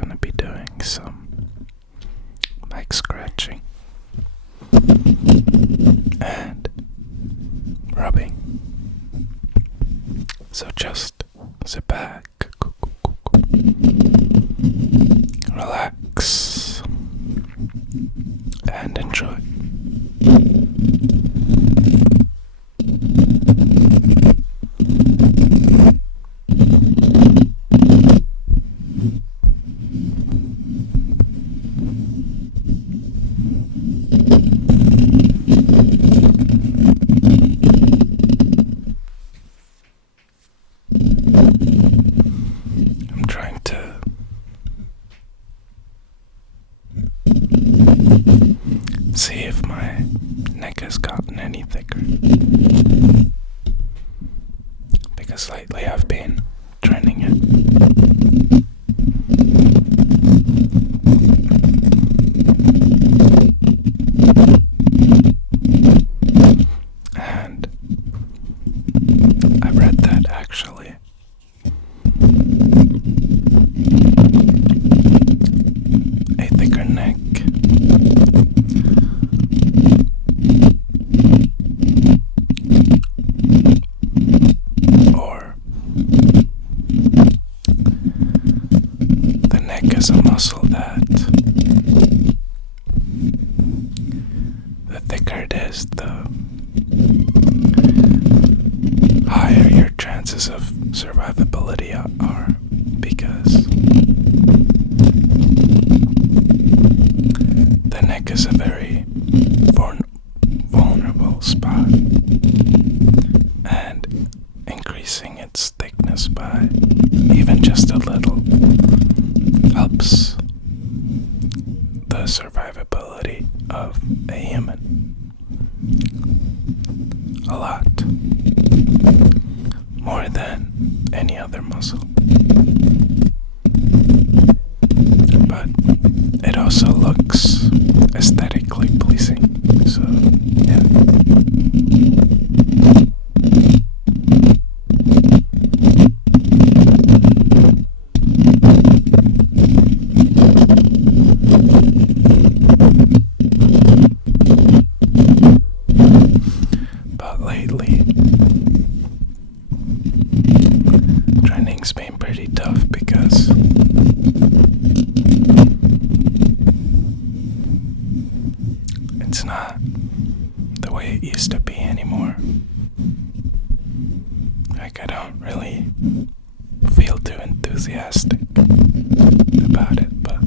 gonna be doing some mic scratching and rubbing. So just sit back, relax, and enjoy. I'm trying to see if my neck has gotten any thicker, because lately I've been training it. And I read that actually a thicker neck or the neck is a muscle that the thicker it is, the higher your chances of survivability are, because the neck is a very vulnerable spot, and increasing its thickness by even just a little helps the survivability of a human a lot, more than any other muscle. But it also looks aesthetically pleasing, so yeah. But lately, training's been pretty tough because it's not the way it used to be anymore. Like, I don't really feel too enthusiastic about it, but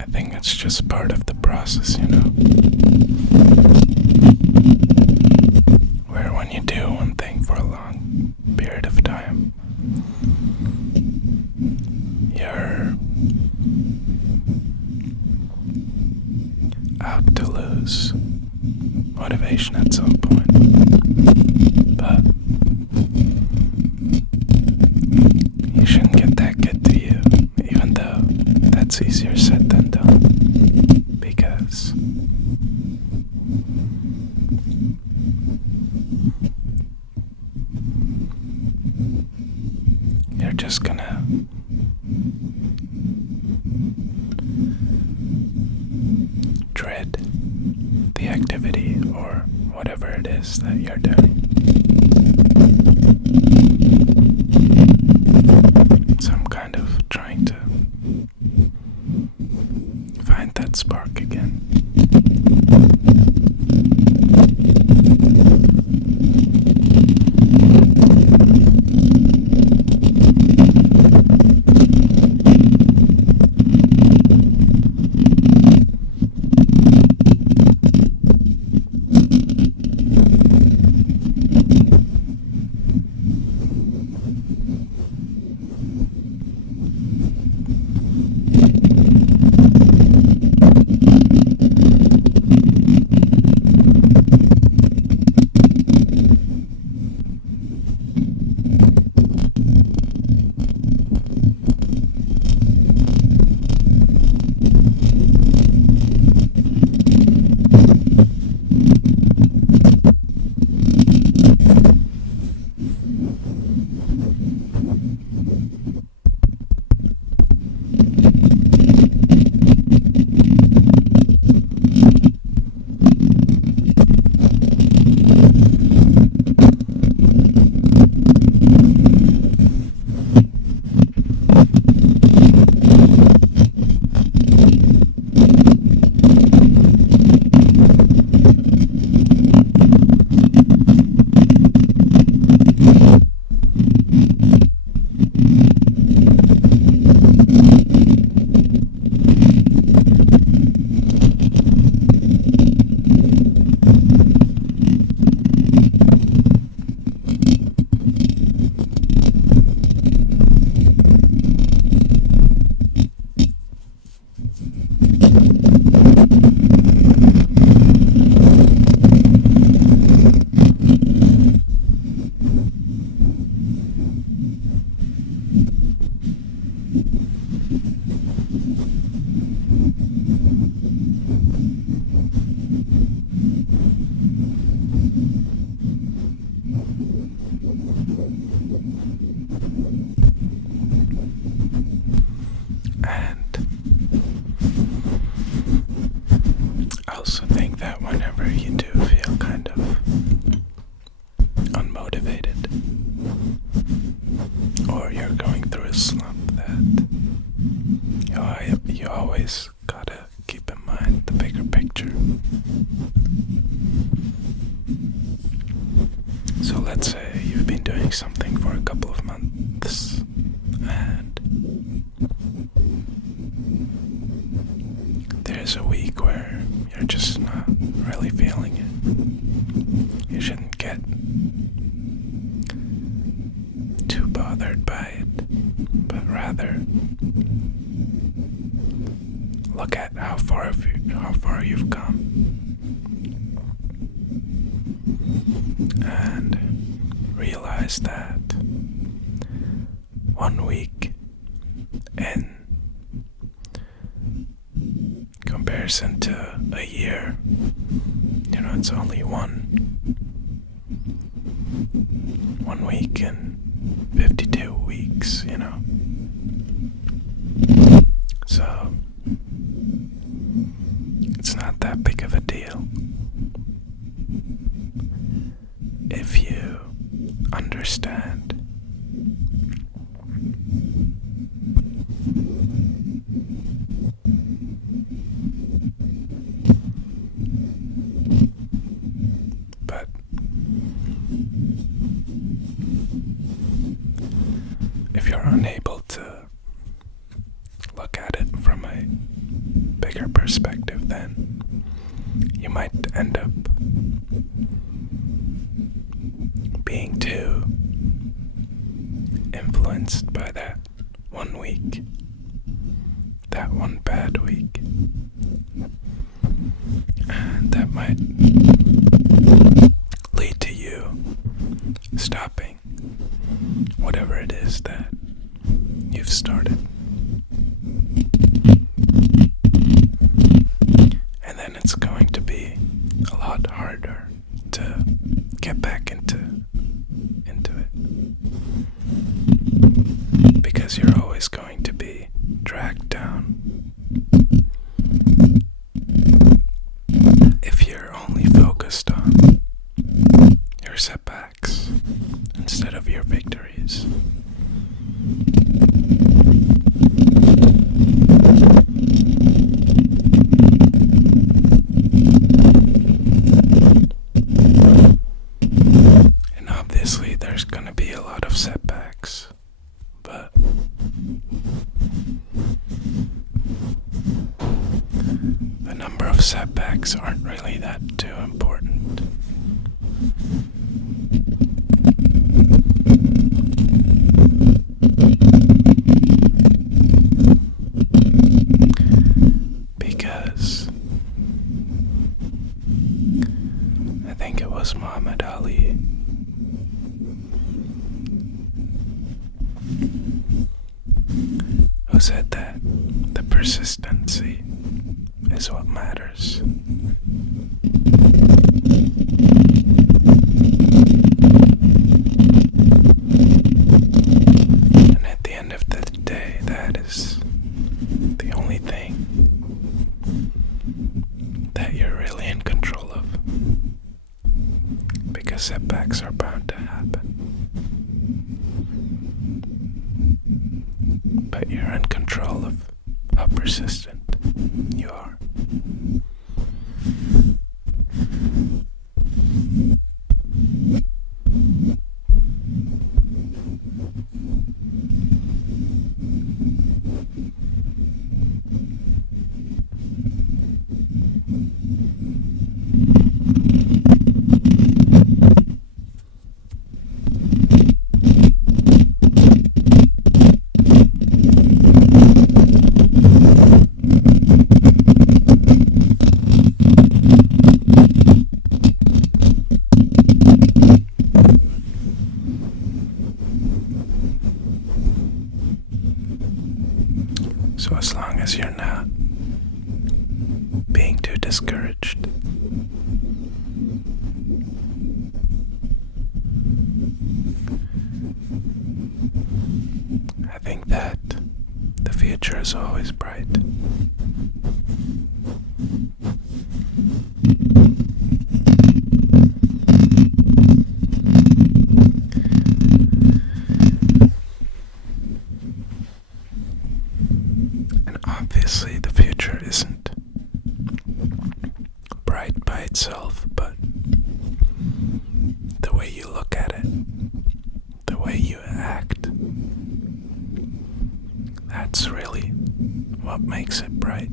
I think it's just part of the process, you know? Where when you do one thing for a long period of time, you're out to lose motivation at some point. But you shouldn't get that good to you, even though that's easier said than done, because you're just gonna dread the activity or whatever it is that you're doing. So I'm kind of trying to find that spark again. You always gotta keep in mind the bigger picture. So let's say you've been doing something for a couple of months and there's a week where you're just not really feeling it. You shouldn't get too bothered by it, but rather look at how far you've come, and realize that 1 week in comparison to a year, it's only one week in 52 weeks, So it's not that big of a deal if you understand but if you're unable to look at it from a bigger perspective, then you might end up being too influenced by that 1 week, that one bad week, and that might lead to you stopping whatever it is that you've started. And then it's going to be a lot harder to get back into it. Because you're always going to be dragged down if you're only focused on your setbacks instead of your victories. And obviously there's gonna be a lot of setbacks, but the number of setbacks aren't really that too important. Because I think it was Muhammad Ali who said that the persistency is what matters. And at the end of the day, that is the only thing that you're really in control of. Because setbacks are bound to happen. But you're in control of how persistent you are. So as long as you're not being too discouraged, I think that the future is always bright. And obviously the future isn't bright by itself, but the way you look at it, the way you act, that's really what makes it bright.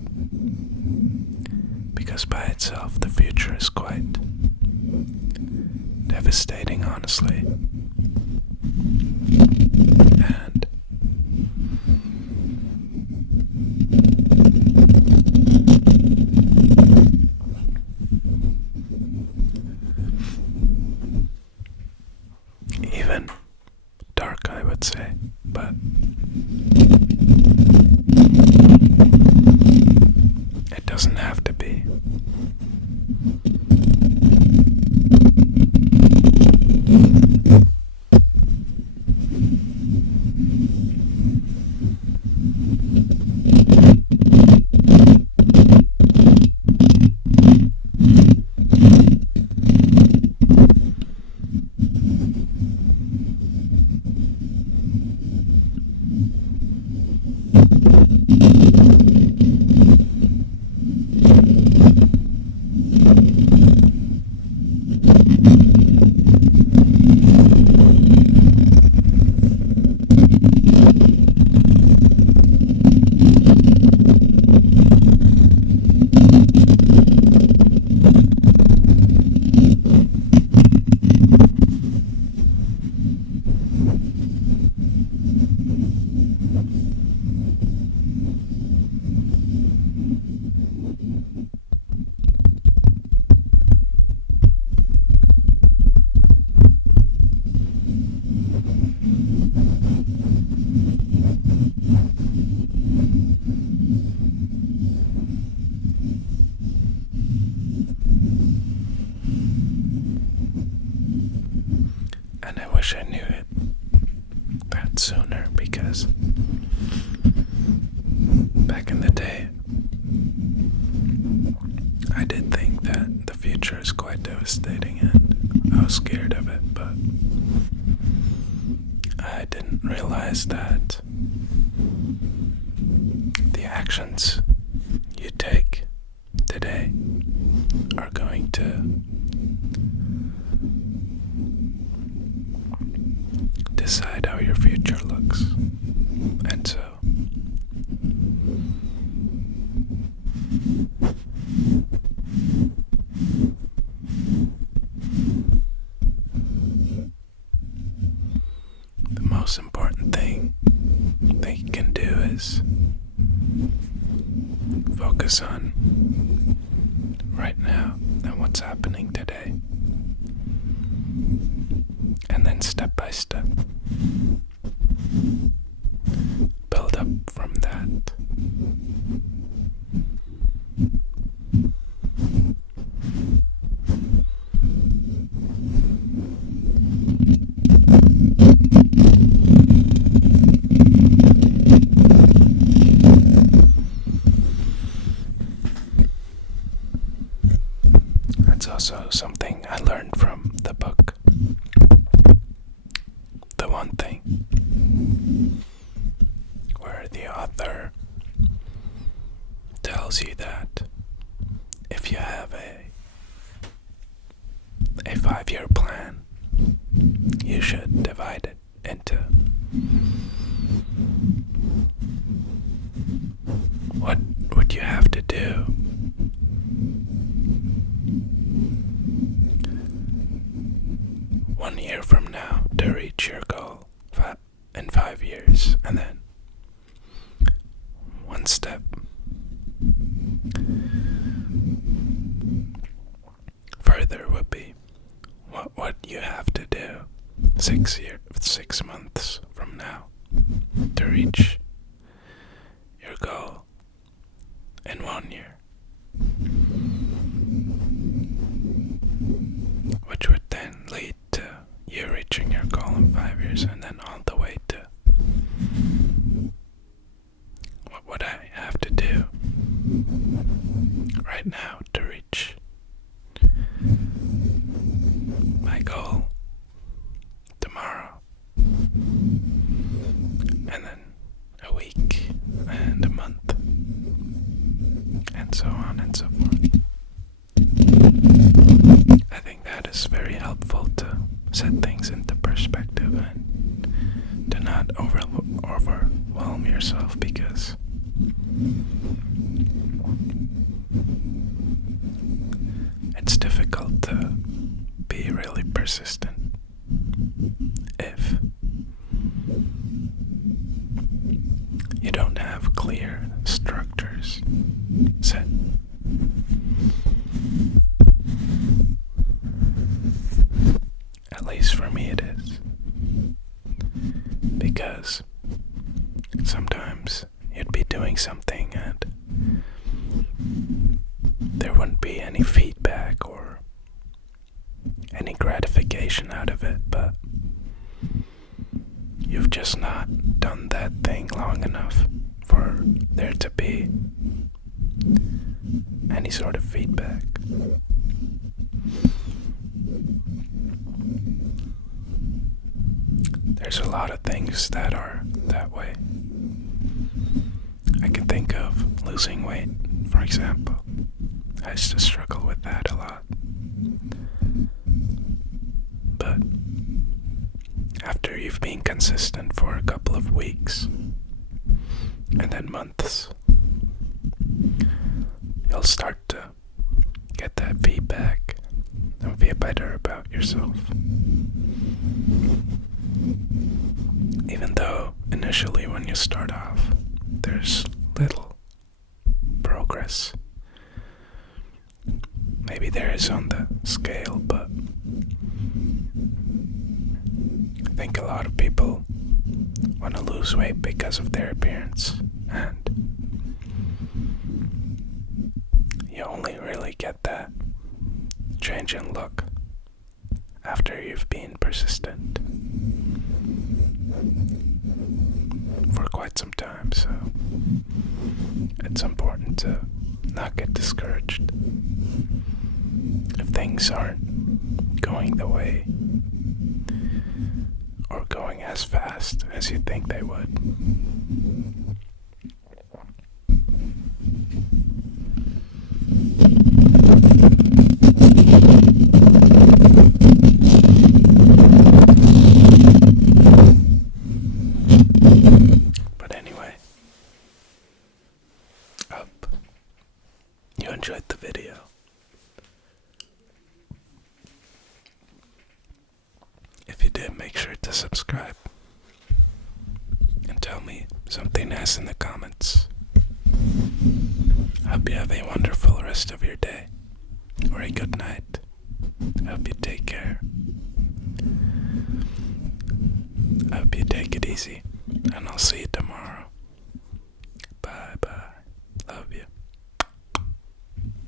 Because by itself, the future is quite devastating, honestly. And even dark, I would say, but it doesn't have to be. And I wish I knew it that sooner, because back in the day, I did think that the future is quite devastating and I was scared of it, but I didn't realize that the actions you take today are going to decide how your future looks. And so the most important thing that you can do is focus on right now and what's happening today, and then step by step build up from that. That's also something I learned from the book, The One Thing, where the author tells you that if you have a 5-year plan, you should divide it into what would you have to do one year from now to reach your goal in 5 years, and then one step further would be what you have to do 6 months from now to reach your goal in 1 year, which would then lead to you reaching your goal in 5 years, and then all the way to what would I have to do right now to reach my goal tomorrow, and then a week and a month so on and so forth. I think that is very helpful to set things into perspective and to not overwhelm yourself, because it's difficult to be really persistent if you don't have clear structures set. At least for me it is. Because sometimes you'd be doing something and there wouldn't be any feedback or any gratification out of it, but you've just not done that thing long enough for there to be any sort of feedback. There's a lot of things that are that way. I can think of losing weight, for example. I used to struggle with that a lot. But after you've been consistent for a couple of weeks, and then months, you'll start to get that feedback and feel better about yourself. Even though initially when you start off, there's little progress. Maybe there is on the scale, but I think a lot of people want to lose weight because of their appearance, and you only really get that change in look after you've been persistent for quite some time. So it's important to not get discouraged if things aren't going the way or going as fast as you think they would. But anyway, hope you enjoyed the video. If you did, make sure to subscribe and tell me something nice in the comments. I hope you have a wonderful rest of your day, or a good night. I hope you take care. I hope you take it easy, and I'll see you tomorrow.